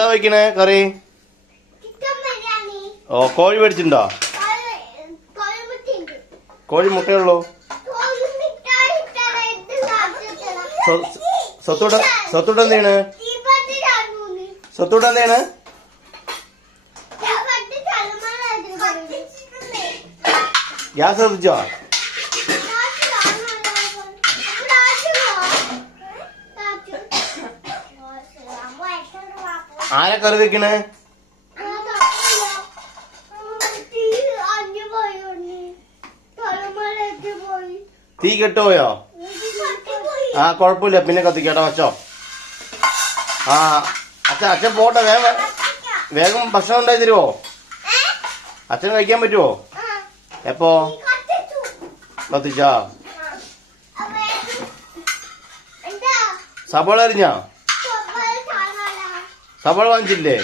എന്താ വയ്ക്കണേ കറി? ഓ, കോഴി മേടിച്ചിട്ടുണ്ടോ? കോഴി മുട്ടയുള്ളൂ. സ്വത്തൂട്ട് എന്താണ്? സ്വത്തൂട്ട് എന്താണ്? ഗ്യാസ് കത്തിച്ചോ? ആരാ കറി വെക്കണേ? തീ കെട്ടുപോയോ? ആ, കൊഴപ്പില്ല, പിന്നെ കത്തിക്കേട്ടോ വച്ചോ. ആ, അച്ഛൻ പോട്ടെ. വേഗം ഭക്ഷണം ഉണ്ടായി തരുമോ? അച്ഛൻ കഴിക്കാൻ പറ്റുമോ? എപ്പോ കത്തിച്ചാ? സബോള അരിഞ്ഞാ? സബോള വാങ്ങിച്ചില്ലേ?